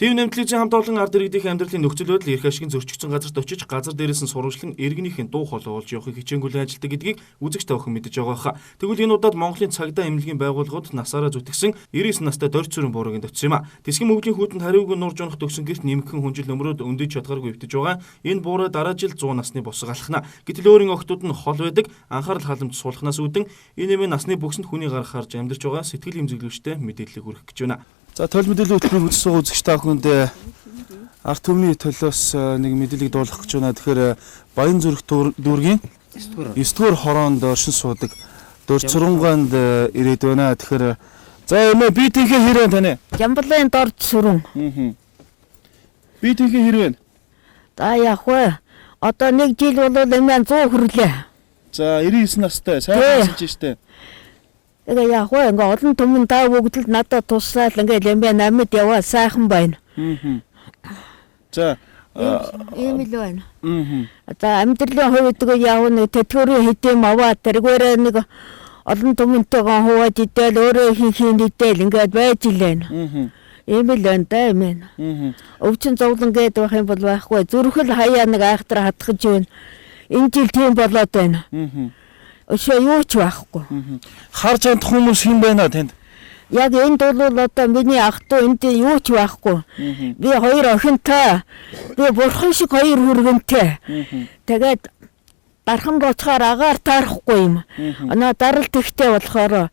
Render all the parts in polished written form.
ТV нэмтлэгчийн хамт олон ард иргэдийн амьдралын нөхцөл байдал эрх ашигын зөрчигдсөн газарт очиж газар дээрээс нь сурвалжлан иргэнийхэн дуу хоолой олж явахыг хичээнгүйлэн ажилтдаг гэдгийг үзэгч та бүхэн мэдэж байгаа хаа. Тэгвэл энэ удаад Монголын цагдаа эмнэлгийн байгууллагууд насаараа зүтгэсэн 99 настай дорж сүрэн буурыг төссөн юм а. Тэсгийн мөвлийн хүүтэнд хариугүй нурж унах төгсөн гэрт нэмэгхэн хүнжил нөмрөөд өндөж чадгаргүй өвтөж байгаа. Энэ буураа дараа жил 100 насны босго алхна. Гэтэл өөрийн охтууд нь хол байдаг, анхаарал халамж суулгахнаас үүдэн энэ нэмийн насны бүгсэнд хүний гар харж амьдарч байгаа сэтгэл эмзэглэгчтэй мэдээлэл хүргэх гэж байна. За тойл мэдээллийн хөтөлбөрийг үзсэн үзэгч та бүхэнд арт түмний төлөөс нэг мэдээлэл дуулгах гэж байна. Тэгэхээр Баянзүрх дүүргийн 9-р хороонд оршин суудаг дөрж суранганд ирээд байна. Тэгэхээр за эмээ би тийхээ хэрэг тань. Ямблын дорж сүрэн. Би тийхээ хэрэг. За яг вэ. Одоо нэг жил бол эмээ 100 хүрлээ. За 99 настай сайн хэлж штэ. Тэгээ яг вэ ингээ олон түмэн та бүгд л надад туслаад ингээ эмээ намд яваа сайхан байна. За ийм л байна. За амьдралын хувьд явна тэтгэврийн хэдэм аваад тэргээр нэг олон түмэнтэйгээ хувааж идэл өөрөө хийх идэл ингээд байж лээ. Ийм л байна да эмээ. Өвчин зовлон гээд байх юм бол байхгүй. Зүрхэл хаяа нэг айхтар хатгаж байна. Энэ жил тийм болоод байна. Өшөө юу ч байхгүй. Харж чадах хүмүүс хэн байна танд? Яг энд бол одоо миний ах トゥ энд юу ч байхгүй. Би хоёр охинтой. Би бурхан шиг хоёр хүргэнтэй. Тэгээд дархан боцохоор агаар таарахгүй юм. Анаа даралт ихтэй болохоор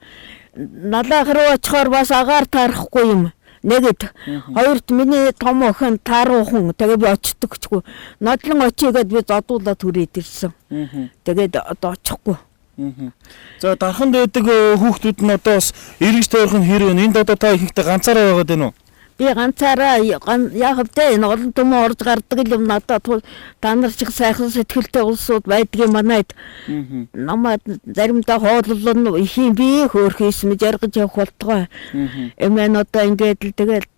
налаа хэрэг очихоор бас агаар таарахгүй юм. Нэгэд хоёрт миний том охин тааруухан тэгээд би очдогчгүй. Нодлон очигээд би зодуулаад хүрээд ирсэн. Тэгээд одоо очихгүй. За дарханд байдаг хүүхдүүд нь одоо бас эргэж тойрох нь хэрэг энд одоо та ихэнхдээ ганцаараа байгаад байна уу? Би ганцаараа яг хэвдээ энэ олон түмэн орж гардаг юм надад та нар шиг сайхан сэтгэлтэй улсууд байдгийн манайд намайг заримдаа хооллол их юм би хөөрхийс мэд яргаж явах болтгой. Эмээ одоо ингээд л тэгэл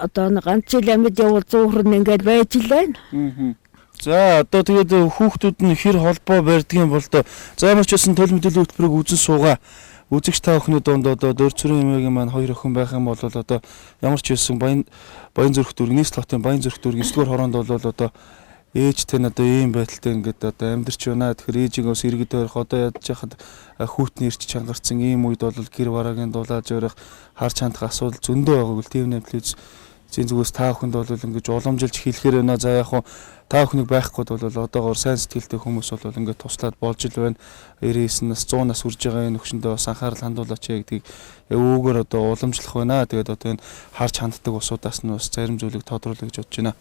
одоо ганц жил амьд явал 100 хүрнэ ингээд байж л байна. За одоо тэгээд хүүхдүүд нь хэр холбоо барьдаг юм бол за ямар ч байсан тойл мэдээллийн хөтөлбөрийг үзэн суугаа. Үзэгч та бүхний донд одоо дөрж сүрэн эмээгийн маань хоёр охин байх юм бол одоо ямар ч байсан Баянзүрх дүүргийн слотын Баянзүрх дүүргийн 9-р хороонд бол одоо ээжтэй нь одоо ийм байдалтай ингээд одоо амьдарч байна. Тэгэхээр ээжингээс иргэд байх одоо ядж хахад хүүтний ирч чангарцсан ийм үед бол гэр бараагийн дулааж өрөх харж хандах асуудал зөндөө байгааг л тийм нэвтлэж зин зүгээс та бүхэнд бол ингэж уламжилж хэлэхээр байна. За яг хуу та бүхнийг байхгүй бол одоогоор сайн сэтгэлтэй хүмүүс бол ингээд туслаад болж ил байна. 99 нас 100 нас хүрж байгаа энэ хөвшөндөө бас анхаарал хандуулаач гэдгийг өвгөр одоо уламжлах байна. Тэгээд одоо энэ харж ханддаг усудаас нь бас зарим зүйлийг тодруулах гэж бодож байна.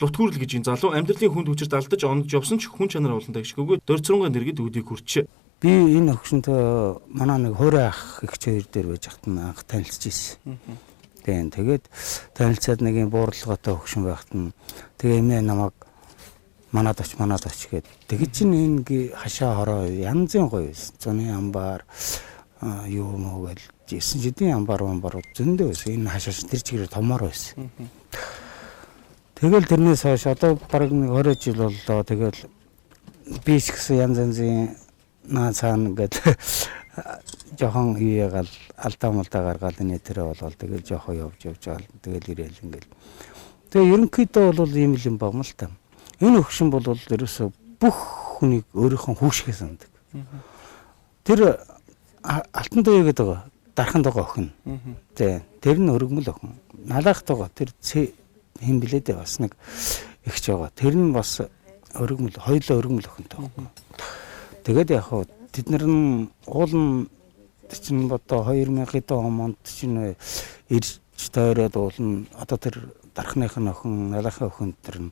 Лутгүрл гэж энэ залуу амьдралын хүнд хүчирт алдаж онож явсан ч хүн чанар болонтой гიშгүйгээр дөрцөрөнгө нэргэд үүдийг хүрч. Би энэ хөвшөнтөө манай нэг хөөрэ ах их хоёр дээр байж хат нь анх танилцж ирсэн. Тэгээд танилцаад нэг юм буурлоготой хөвшин байхад нь тэгээ эмээ намайг манад оч гээд тэгэж чинь энэ хашаа хороо янзын гоё байсан. Зуны амбар юу мөө гэл жисэн жидийн амбар зөндөө байсан. Энэ хашааш тэр чигээр томоор байсан. Тэгэл тэрнээс хойш одоо бараг нэг 20 жил боллоо. Тэгэл би ч гэсэн янзын наа цаана гээд жохон ийгээл алдаа малдаа гаргаад энэ тэрэ болол тэгэл жохон явж байгаа. Тэгэл ирээл ингээл. Тэгээ ерөнхийдөө бол ийм л юм байна л та. Энэ өвчин бол ерөөсө бүх хүнийг өөрийнхөө хүүшгээ сандаг. Тэр алтан даяа гэдэг байгаа. Дархан байгаа охин. Тэр нь өргөмөл охин. Налаахт байгаа. Тэр хэм блээд бас нэг ихч байгаа. Тэр нь бас өргөмөл, хоёулаа өргөмөл охинтой байгаа. Тэгээд яг хаа тэд нар нь уул чинь одоо 2000 онд чинь ирж тойроод уулна. Одоо тэр дархныхын охин, налахын охин тэр нь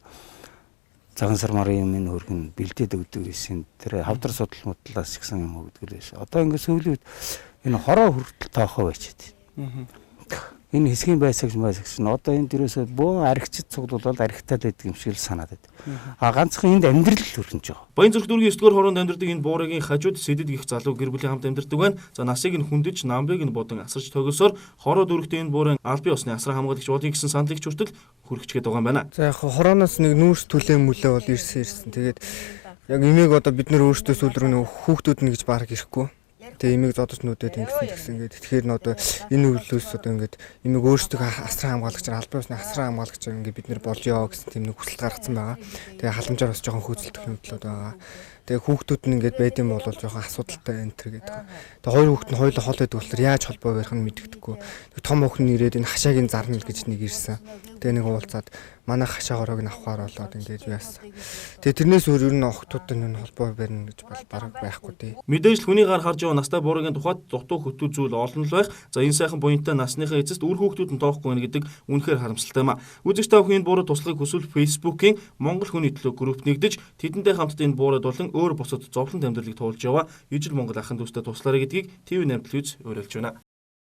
цагаан сар марын юм хөргөн бэлдээд өгдөг гэсэн. Тэр хавдар судал модлаас гисэн юм өгдөг лээс. Одоо ингэ сүүлийн үед энэ хороо хүртэл тоохоо байчихэд. Энэ хэсгийн байсагч нь одоо энэ дээрээс бөөн аригчд цуглуулаад аригтаад байдаг юм шиг л санаад байна. Ганцхан энд амьдрал төрнж байгаа. Баянзүрх дүүргийн 9-р хороонд амьдардаг энэ буургийн хажууд сэдэд гих залуу гэр бүлийн хамт амьдардаг байна. За насыг нь хүндэж, намбыг нь бодон асарч тогосоор хороо дүүрэгтээ энэ буурын аль бие усны асран хамгаалагч болъё гэсэн саналыг хүртэл хүргэчгээд байгаа юм байна. За яг хорооноос нэг нүүрс түлээ мүлээ бол ирсэн. Тэгээд яг имийг одоо бид нөр өөрсдөө сүүл рүү хүүхдүүд нь гэж баг ирэхгүй. Тэгээ имийг зодож нүдэд ингэсэн ингээд тэгэхээр н одоо энэ үйлдэлс одоо ингээд имийг өөрсдөө асран хамгаалагч албан ёсны асран хамгаалагч ингээд бид нэр болж яваа гэсэн тийм нэг хүсэлт гаргацсан байгаа. Тэгээ халамжаар бас жоохон хөөцөлдөх юм болоод байгаа. Тэгээ хүүхдүүд нь ингээд байдсан бол жоохон асуудалтай энэ төр гэдэг. Тэгээ хоёр хүүхд нь хоёулаа хол байдаг болохоор яаж холбоо барих нь мэддэггүй. Том охин ирээд энэ хашаагийн зарна л гэж нэг ирсэн. Тэгээ нэг уулзаад манай хашаагаарыг нь авахаар болоод ингээд яасан. Тэгээ тэрнээс өөр ер нь охтуудтай энэ холбоо барина гэж бол бараг байхгүй тий. Мэдээж л хүний гар харж яваа настай буургийн тухайд дутуу хөтүү зүйл олон л байх. За энэ сайхан буянтай насныхаа эцэст үр хүүхдүүд нь тоохгүй байна гэдэг үнэхээр харамсалтай юм а. Үзэгч та бүхэн буурал туслахыг хүсвэл Facebook-ийн Монгол хүний төлөө групп нэгдэж тэдэнтэй хамтдаа энэ буурал болон өөр бусад зовлон амьдралыг туулж яваа Ижил Монгол ахын дүүстэй туслаарай гэдгийг ТV8 телевиз уриалж байна.